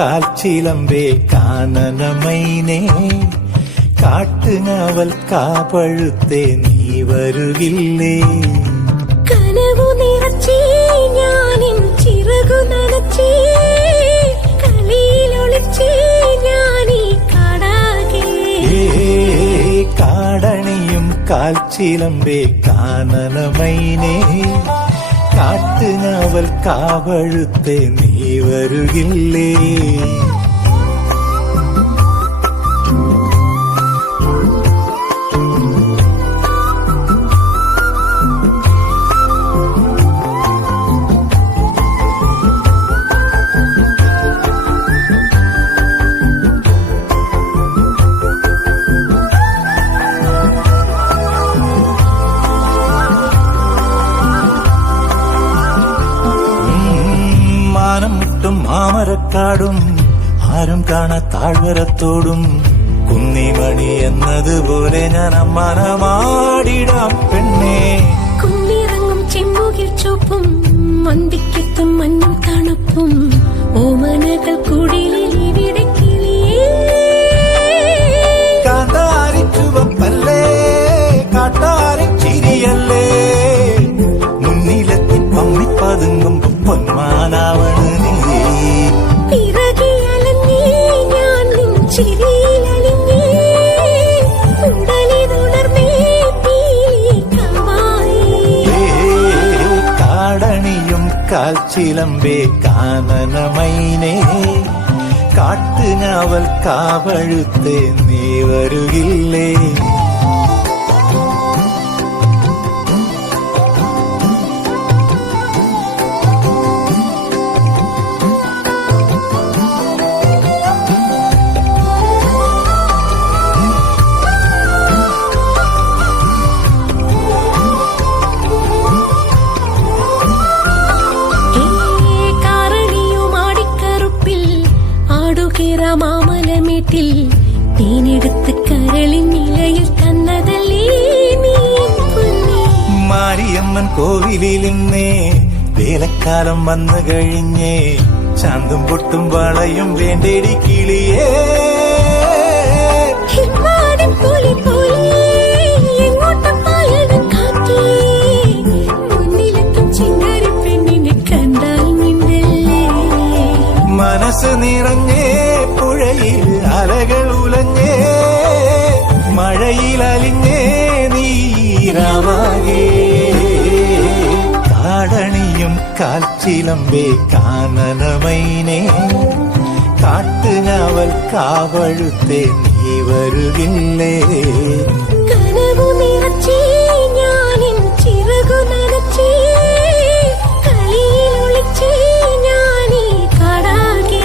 കാൽച്ചിലമ്പേ കാനനമൈനേ കാട്ടുങ്ങാവൽ കാപ്പഴുത്തേ നീ വരുകില്ലേ കനവു നിറച്ചേ ഞാനിൻ ചിറകു നനച്ചേ കളിയിലൊളിച്ചേ ഞാനീ കാടാകെ കാടണിയും കാൽച്ചിലമ്പേ കാനനമൈനേ കാട്ടുങ്ങാവൽ കാവഴുത്തേ നീ വരുകില്ലേ മാമരക്കാടും ആരും കാണാ താഴ്വരത്തോടും കുന്നിമണി എന്നതുപോലെ ഞാൻ അമ്മാനമാടിടാം പെണ്ണേ കുന്നിറങ്ങും ചെമ്മുകിൽ ചുവപ്പും മന്തിക്കെത്തും മഞ്ഞും തണുപ്പും ഓമനകൾ കുടിലിൽ ഇവിടെ കിളിയേ കാന്താരി ചുവപ്പല്ലേ കാട്ടാരി ചിരിയല്ലേ മുന്നിലെത്തി പമ്മിപ്പതുങ്ങും പൊന്മാനാവണ് കാടണിയും കാൽച്ചിലമ്പേ കാനനമൈനേ കാട്ടുങ്ങാവൽ കാവഴുത്തേ നീ വരുകില്ലേ മാമലമേട്ടിൽ തേനെടുത്ത് കരളിൻ നിലയിൽ തന്നതല്ലേ മാരിയമ്മൻ കോവിലിൽ നിന്നേ വേലക്കാലം വന്നു കഴിഞ്ഞേ ചാന്തും പൊട്ടും വളയും വേണ്ടേടി കിളിയേ മനസ്സ് നിറഞ്ഞേ പുഴയിൽ അലകൾ ഉലഞ്ഞേ മഴയിൽ അലിഞ്ഞേ നീരാവാകേ കാടണിയും കാൽച്ചിലമ്പേ കാനനമൈനേ കാട്ടുങ്ങാവൽ കാവഴുത്തേ നീ വരുകില്ലേ കനവു നിറച്ചേ ഞാനിൻ ചിറകു നനച്ചേ കളിയിലൊളിച്ചേ ഞാനീ കാടാകെ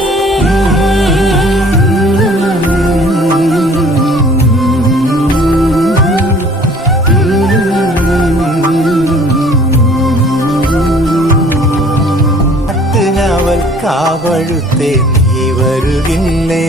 കാവഴുത്തേ നീ വരുകില്ലേ